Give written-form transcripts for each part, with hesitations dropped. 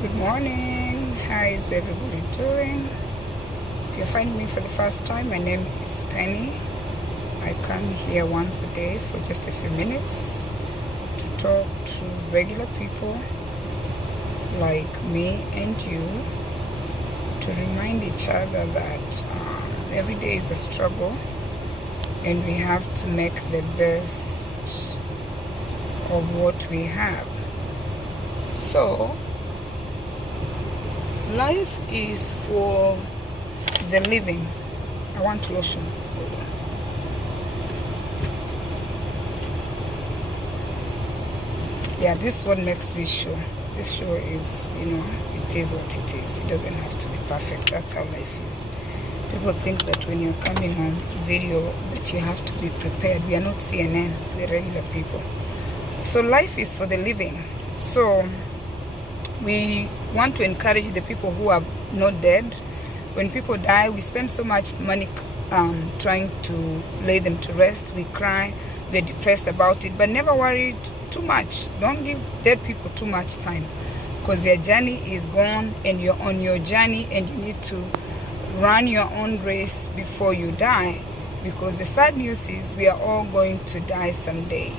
Good morning. How is everybody doing? If you find me for the first time, my name is Penny. I come here once a day for just a few minutes to talk to regular people like me and you, to remind each other that every day is a struggle and we have to make the best of what we have. So, life is for the living. I want lotion. Yeah, this is what makes this show. This show is, it is what it is. It doesn't have to be perfect. That's how life is. People think that when you're coming on video that you have to be prepared. We are not CNN, we're regular people. So life is for the living. So we want to encourage the people who are not dead. When people die, we spend so much money trying to lay them to rest. We cry, we're depressed about it, but never worry too much. Don't give dead people too much time, because their journey is gone and you're on your journey, and you need to run your own race before you die, because the sad news is we are all going to die someday.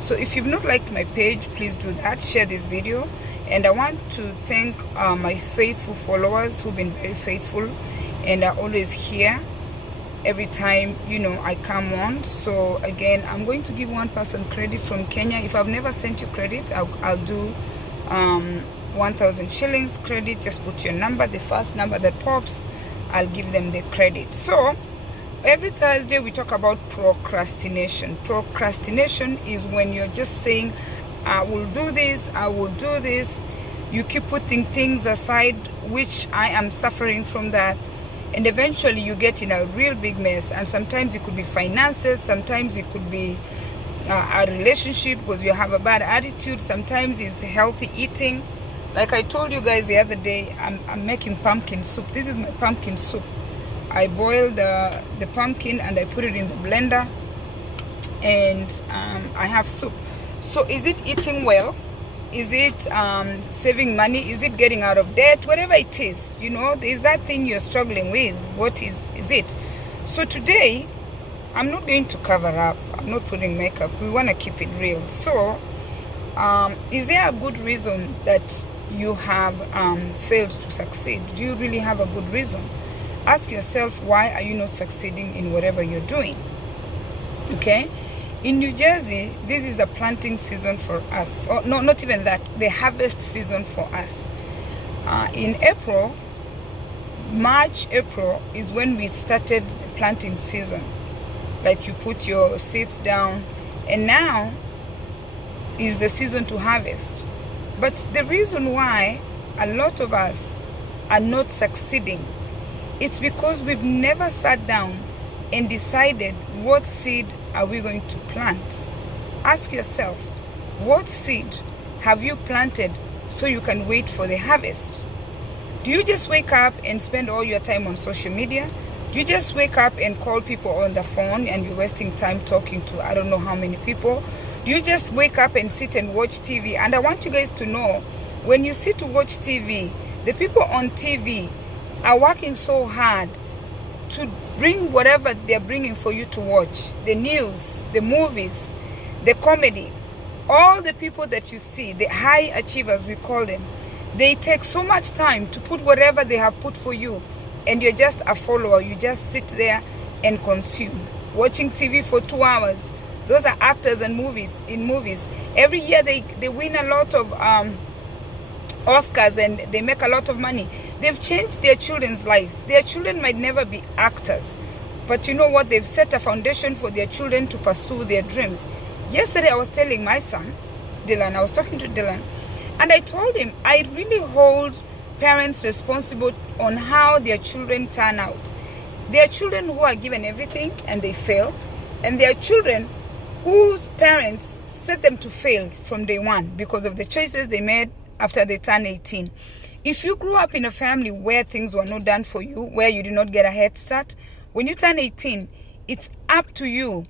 So if you've not liked my page, please do that. Share this video. And I want to thank my faithful followers who've been very faithful and are always here every time, I come on. So again, I'm going to give one person credit from Kenya. If I've never sent you credit, I'll do 1,000 shillings credit. Just put your number, the first number that pops, I'll give them the credit. So every Thursday we talk about procrastination. Procrastination is when you're just saying, I will do this, I will do this. You keep putting things aside, which I am suffering from that. And eventually you get in a real big mess. And sometimes it could be finances, sometimes it could be a relationship because you have a bad attitude. Sometimes it's healthy eating. Like I told you guys the other day, I'm making pumpkin soup. This is my pumpkin soup. I boiled the pumpkin and I put it in the blender, and I have soup. So is it eating well? Is it saving money? Is it getting out of debt? Whatever it is, is that thing you're struggling with. What is it? So today, I'm not going to cover up. I'm not putting makeup. We want to keep it real. So, is there a good reason that you have failed to succeed? Do you really have a good reason? Ask yourself, why are you not succeeding in whatever you're doing? Okay? In New Jersey, this is a planting season for us. Oh, no, not even that. The harvest season for us. In April, March, April is when we started the planting season. Like you put your seeds down, and now is the season to harvest. But the reason why a lot of us are not succeeding, it's because we've never sat down and decided what seed are we going to plant. Ask yourself, what seed have you planted so you can wait for the harvest? Do you just wake up and spend all your time on social media? Do you just wake up and call people on the phone and you're wasting time talking to I don't know how many people? Do you just wake up and sit and watch TV? And I want you guys to know, when you sit to watch TV, the people on TV are working so hard to bring whatever they're bringing for you to watch. The news, the movies, the comedy. All the people that you see, the high achievers we call them, they take so much time to put whatever they have put for you, and you're just a follower. You just sit there and consume. Watching TV for 2 hours. Those are actors and movies. Every year they win a lot of Oscars and they make a lot of money. They've changed their children's lives. Their children might never be actors, but you know what? They've set a foundation for their children to pursue their dreams. Yesterday I was telling my son, Dylan, I was talking to Dylan, and I told him I really hold parents responsible on how their children turn out. There are children who are given everything and they fail, and there are children whose parents set them to fail from day one because of the choices they made after they turn 18. If you grew up in a family where things were not done for you, where you did not get a head start, when you turn 18, it's up to you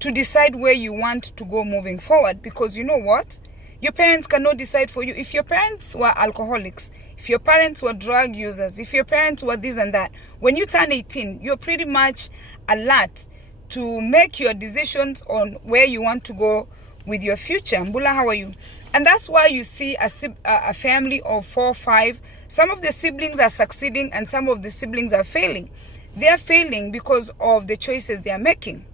to decide where you want to go moving forward. Because you know what? Your parents cannot decide for you. If your parents were alcoholics, if your parents were drug users, if your parents were this and that, when you turn 18, you're pretty much alert to make your decisions on where you want to go with your future. Mbula, how are you? And that's why you see a family of 4 or 5. Some of the siblings are succeeding and some of the siblings are failing. They are failing because of the choices they are making.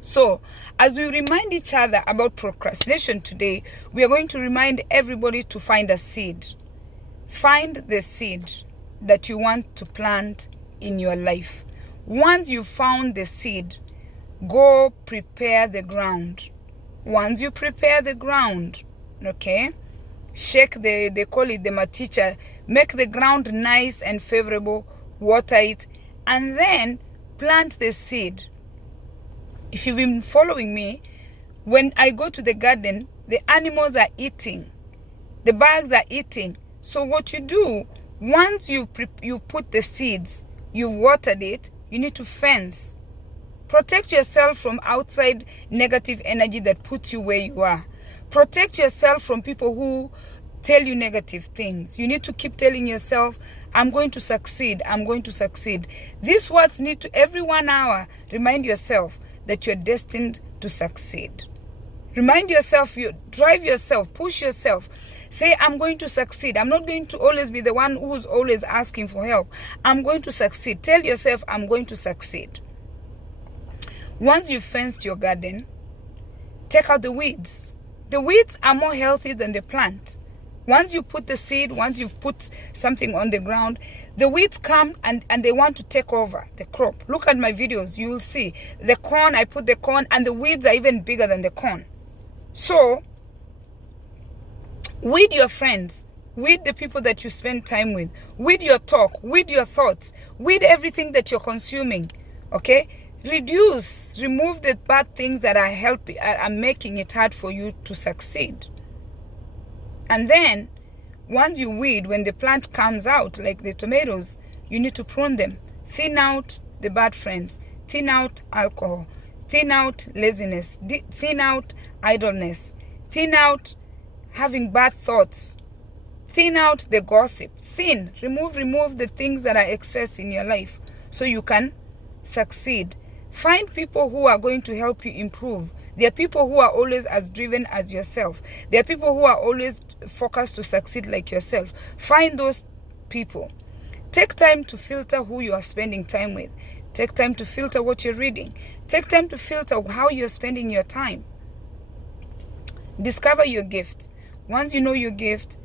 So, as we remind each other about procrastination today, we are going to remind everybody to find a seed. Find the seed that you want to plant in your life. Once you've found the seed, go prepare the ground. Once you prepare the ground, okay, shake they call it the maticha, make the ground nice and favorable, water it, and then plant the seed. If you've been following me, when I go to the garden, the animals are eating. The bugs are eating. So what you do, once you put the seeds, you've watered it, you need to fence. Protect yourself from outside negative energy that puts you where you are. Protect yourself from people who tell you negative things. You need to keep telling yourself, I'm going to succeed, I'm going to succeed. These words need to, every 1 hour, remind yourself that you're destined to succeed. Remind yourself, you drive yourself, push yourself. Say, I'm going to succeed. I'm not going to always be the one who's always asking for help. I'm going to succeed. Tell yourself, I'm going to succeed. Once you've fenced your garden, take out the weeds. The weeds are more healthy than the plant. Once you put the seed, once you put something on the ground, the weeds come and they want to take over the crop. Look at my videos, you will see. The corn, I put the corn, and the weeds are even bigger than the corn. So, weed your friends, weed the people that you spend time with, weed your talk, weed your thoughts, weed everything that you're consuming, okay? Reduce, remove the bad things that are making it hard for you to succeed. And then, once you weed, when the plant comes out, like the tomatoes, you need to prune them. Thin out the bad friends. Thin out alcohol. Thin out laziness. Thin out idleness. Thin out having bad thoughts. Thin out the gossip. Remove the things that are excess in your life so you can succeed. Find people who are going to help you improve. There are people who are always as driven as yourself. There are people who are always focused to succeed like yourself. Find those people. Take time to filter who you are spending time with. Take time to filter what you're reading. Take time to filter how you're spending your time. Discover your gift. Once you know your gift,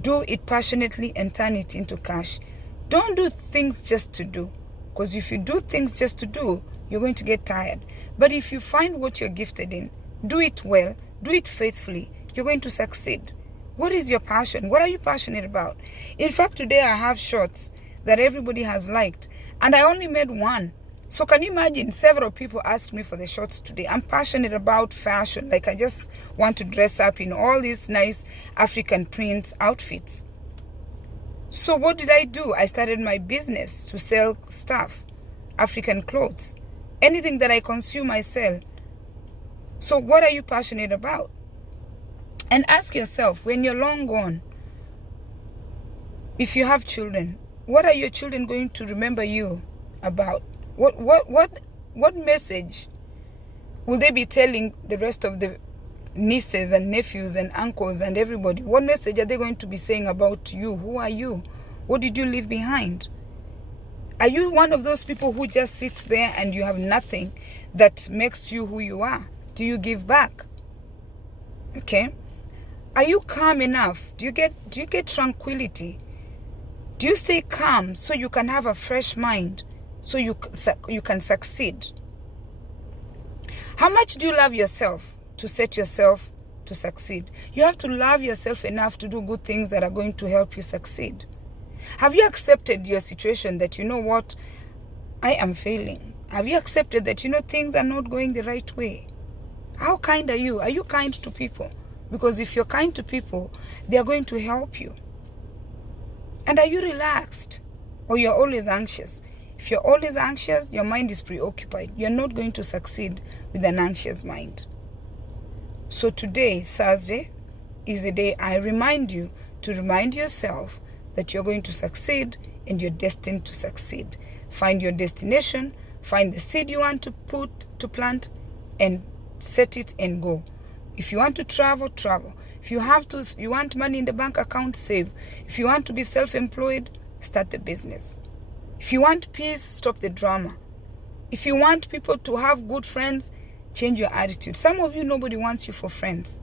do it passionately and turn it into cash. Don't do things just to do. Because if you do things just to do, you're going to get tired. But if you find what you're gifted in, do it well, do it faithfully, you're going to succeed. What is your passion? What are you passionate about? In fact, today I have shorts that everybody has liked, and I only made one. So can you imagine, several people asked me for the shorts today. I'm passionate about fashion. Like, I just want to dress up in all these nice African prints outfits. So what did I do? I started my business to sell stuff, African clothes. Anything that I consume, I sell. So what are you passionate about? And ask yourself, when you're long gone, if you have children, what are your children going to remember you about? What message will they be telling the rest of the nieces and nephews and uncles and everybody? What message are they going to be saying about you? Who are you? What did you leave behind? Are you one of those people who just sits there and you have nothing that makes you who you are? Do you give back? Okay. Are you calm enough? Do you get tranquility? Do you stay calm so you can have a fresh mind, so you can succeed? How much do you love yourself to set yourself to succeed? You have to love yourself enough to do good things that are going to help you succeed. Have you accepted your situation that, you know what, I am failing? Have you accepted that, you know, things are not going the right way? How kind are you? Are you kind to people? Because if you're kind to people, they are going to help you. And are you relaxed? Or you're always anxious? If you're always anxious, your mind is preoccupied. You're not going to succeed with an anxious mind. So today, Thursday, is the day I remind you to remind yourself that you're going to succeed and you're destined to succeed. Find your destination, find the seed you want to plant, and set it and go. If you want to travel, travel. If you want money in the bank account, save. If you want to be self-employed, start the business. If you want peace, stop the drama. If you want people to have good friends, change your attitude. Some of you, nobody wants you for friends.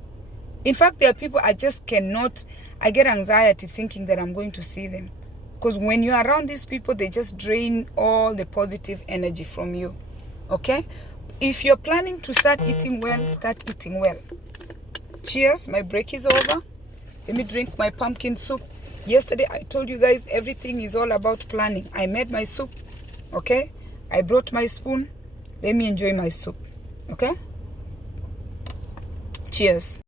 In fact, there are people I just cannot, I get anxiety thinking that I'm going to see them. Because when you're around these people, they just drain all the positive energy from you. Okay? If you're planning to start eating well, start eating well. Cheers, my break is over. Let me drink my pumpkin soup. Yesterday, I told you guys everything is all about planning. I made my soup, okay? I brought my spoon. Let me enjoy my soup, okay? Cheers.